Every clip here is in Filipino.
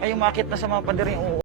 Ay, umakit na sa mga pader yung uod.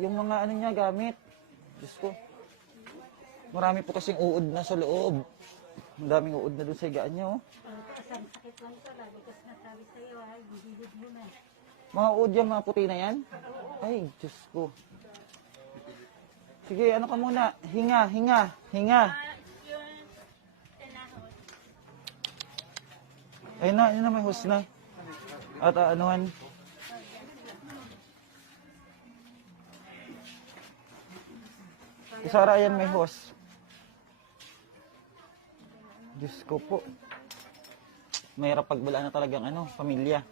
Yung mga ano niya, gamit. Diyos ko. Marami po kasing uod na sa loob. Ang daming uod na doon sa higaan niya, oh. Ang sakit lang pala, because nasabi sa'yo, ay, gigilid mo na. Mga uod yan, mga puti na yan? Ay, Diyos ko. Sige, ano ka muna? Hinga, hinga, hinga. Yung tenahod. Ayun na, may hose na. At anuhan. Sara, yan may hose. Diyos ko po. Mahirap pag wala na talagang ano, pamilya.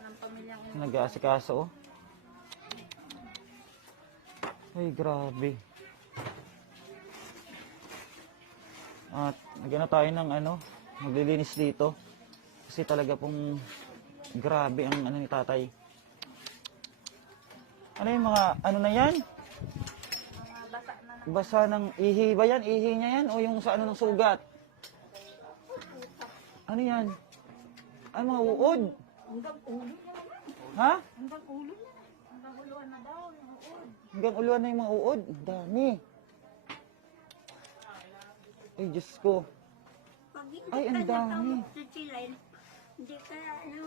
Anong pamilyang Nag-aasikaso, oh. Ay, grabe. At nagano tayo ng ano, maglilinis dito. Kasi talaga pong grabe ang ano ni tatay. Ano yung mga, ano na yan? mga basa na ng Basa ng ihi ba yan? Ihi niya yan? O yung sa ano ng sugat? Ano yan? Ano mga uod? hanggang ulo niya naman. Ha? Hanggang ulo niya. Hanggang uluan na daw yung uod. Hanggang uluan na yung mga uod. Ang dami. Ay, Diyos ko. Pag hindi Ay, ang ka dami. nakamot sa silay, hindi ka ano,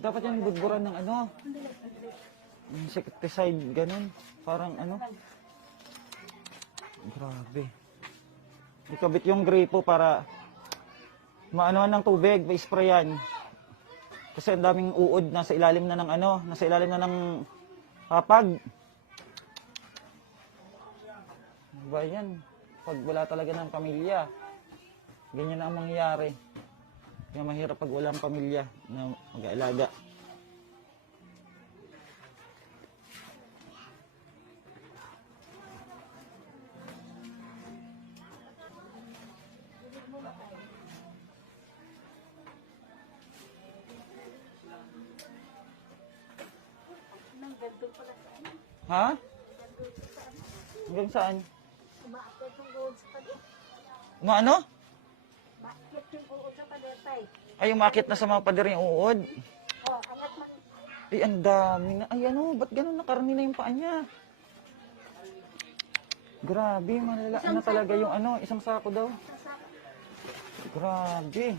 Dapat yung budburan ng ano? Insecticide, ganun. Parang ano? Grabe. Ikabit yung gripo para maanohan ng tubig, pa-sprayan. Kasi ang daming uod nasa ilalim na ng ano, nasa ilalim na ng papag. Diba yan? Pag wala talaga ng pamilya, ganyan na ang mangyayari. Kaya mahirap pag walang pamilya na mag-aalaga. Nang gandol pala sa ano. Ha? Hanggang saan? Umaakit yung uod sa pader. Ano? Umaakit yung uod sa pader, tay. Ay, umakit na sa mga pader yung uod. Oh, angat man. Ay, ang dami na. Ay, ano, ba't ganun nakarni na yung paa niya? Grabe, malala na talaga yung ano, isang sako daw. Grabe.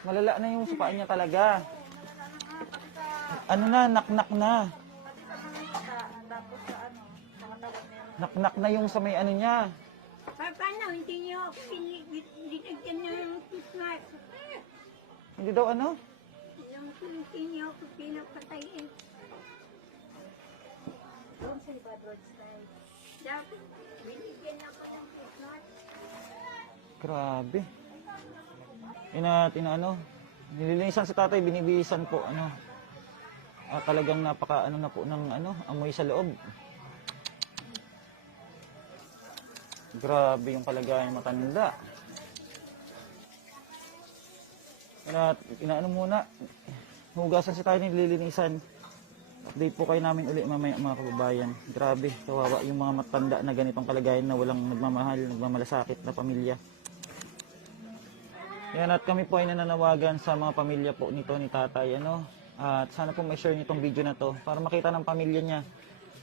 Malala na yung sa paa niya talaga. Ano na, naknak na. Tapos sa ano, mga tawag na yun. Naknak na yung sa may ano niya. paano, hindi niyo ako binigyan ng Christmas. Hindi daw ano? Yung hindi niyo ako pinapatayin. Doon sa iba, Lord's Night. Dapat binigyan ako ng Christmas. Grabe. Inaano, nililinisan si tatay, binibisan po, ano. Talagang napaka, ano na po ng, ano, amoy sa loob. Grabe yung kalagayan matanda. At inaano muna, hugasan si tayo, nililinisan. Update po kayo namin uli mamaya mga kababayan. Grabe, kawawa yung mga matanda na ganitong kalagayan na walang nagmamahal, nagmamalasakit na pamilya. Yan, at kami po ay nananawagan sa mga pamilya po nito ni tatay, ano. At sana po may share nitong video na to para makita ng pamilya niya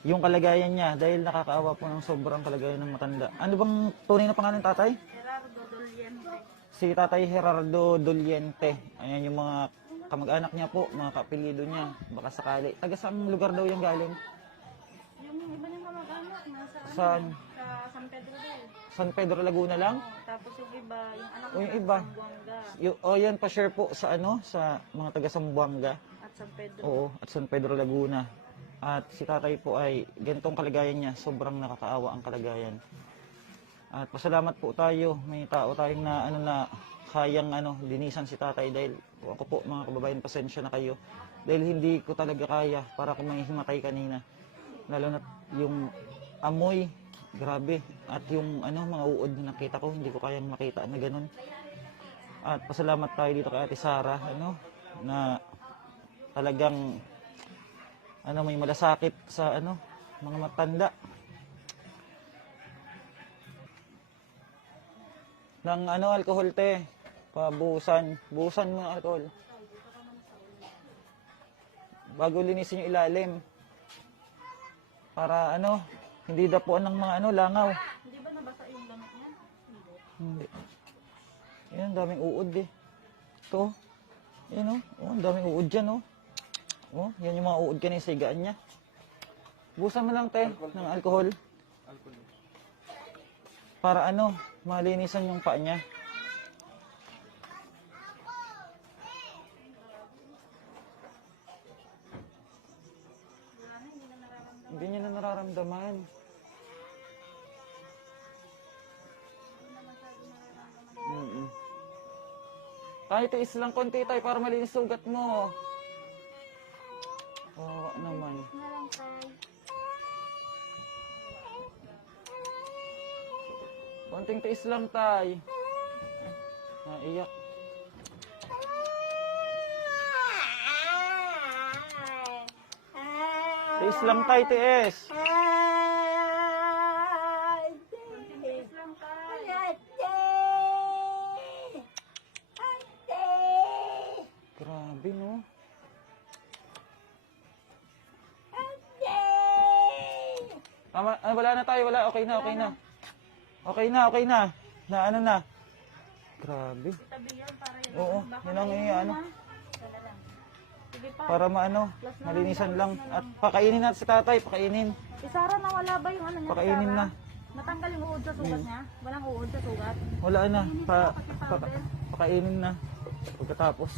yung kalagayan niya dahil nakakaawa po ng sobrang kalagayan ng matanda. Ano bang tunay na pangalan ng tatay? Gerardo Doliente. Si Tatay Gerardo Doliente. Ayan yung mga kamag-anak niya po, mga kapilido niya. Baka sakali. Taga saang lugar daw yung galing? Yung iba niyang kamag-anak, nasa ano, Saan? sa San Pedro daw. San Pedro, Laguna lang? Tapos yung iba, yung anak O yung niya, iba? Zamboanga Yan pa-share po sa ano, sa mga taga Sambuanga. at San Pedro. Oo, at San Pedro, Laguna. At si tatay po ay ganitong kalagayan niya, sobrang nakakaawa ang kalagayan. At pasalamat po tayo, may tao tayong na ano na kayang ano linisan si tatay dahil ako po mga kababayan, pasensya na kayo dahil hindi ko talaga kaya para kung may himatay kanina. Lalo na yung amoy, grabe, at yung ano mga uod na nakita ko, hindi ko kayang makita na ganun. At pasalamat tayo dito kay Ate Sara, ano, na talagang ano may malasakit sa ano mga matanda. Ng ano alcohol te, pabusan, busan mo ng alcohol. Bago linisin yung ilalim. Para ano, hindi dapuan ng mga ano langaw. Hindi ba nabasa yung damit niya? Hindi. Hindi. Yan, daming uod eh. Ito. Yan oh, ang daming uod dyan oh. Oh, yan yung mga uod kanina sa higaan niya. Busan mo lang te ng alcohol. Para ano, malinisan yung paa niya. Hindi niya na nararamdaman. Tay, tiis lang konti tay para malinis sugat mo. Oo naman. Na lang, tay. Konting tiis lang tay. Naiyak. Tiis lang tay, tiis. Tiis lang, tay. Grabe no. Tama, wala na tayo, wala. Okay na, okay na. Okay na, okay na. Na ano na. Grabe. Tabi yan para yun. Oo, yun ang ano. Dala lang. Sige pa. Para maano, malinisan lang. At pakainin natin si tatay, pakainin. Isara na wala ba yung ano niya? Pakainin Sara? na. Natanggal yung uod sa sugat niya? Walang uod sa sugat? Wala na. Pakainin na. Pagkatapos.